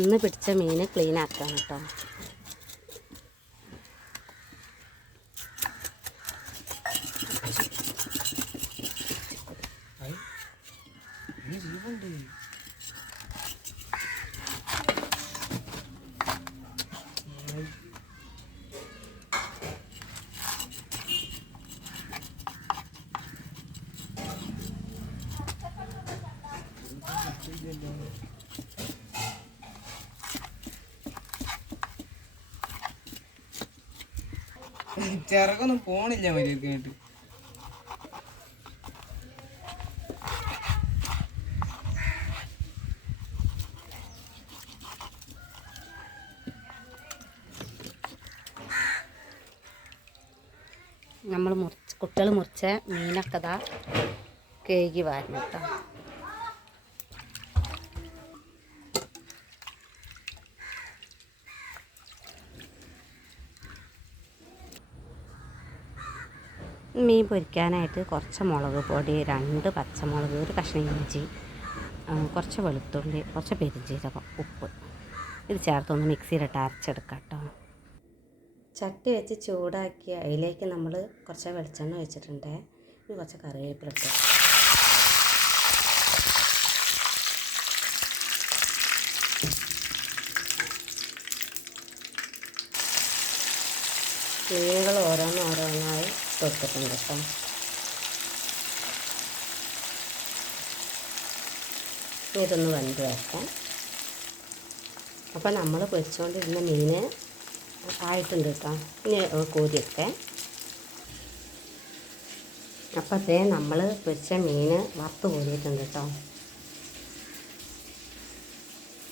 ഇന്ന് പിടിച്ച മീൻ ക്ലീൻ ആക്കാം കേട്ടോ. ചിറകൊന്നും പോണില്ല മര്യാദക്കായിട്ട്. നമ്മൾ കുട്ടികൾ മുറിച്ച മീനൊക്കെ ഇതാ കേകി വാരണം കേട്ടോ. മീൻ പൊരിക്കാനായിട്ട് കുറച്ച് മുളക് പൊടി, 2 പച്ചമുളക്, 1 കഷ്ണം ഇഞ്ചി, കുറച്ച് വെളുത്തുള്ളി, കുറച്ച് പെരുംജീരകം, ഉപ്പ് ഇത് ചേർത്തൊന്ന് മിക്സിയിലിട്ട് അരച്ചെടുക്കാം കേട്ടോ. ചട്ടി വെച്ച് ചൂടാക്കി അതിലേക്ക് നമ്മൾ കുറച്ച് വെളിച്ചെണ്ണ ഒഴിച്ചിട്ടുണ്ട്. ഇനി കുറച്ച് കറിവേപ്പില ഇട്ട് മീനുകൾ ഓരോന്നോരോന്നായി കൊടുത്തിട്ടുണ്ട് കേട്ടോ. ഇതൊന്ന് വെന്ത് വയ്ക്കാം. അപ്പോൾ നമ്മൾ പൊരിച്ചുകൊണ്ടിരുന്ന മീൻ ആയിട്ടുണ്ട് കേട്ടോ. ഇനി കോരിയൊക്കെ അപ്പോൾ അതേ നമ്മൾ പൊരിച്ച മീൻ വറുത്ത് കോരിയിട്ടുണ്ട് കേട്ടോ.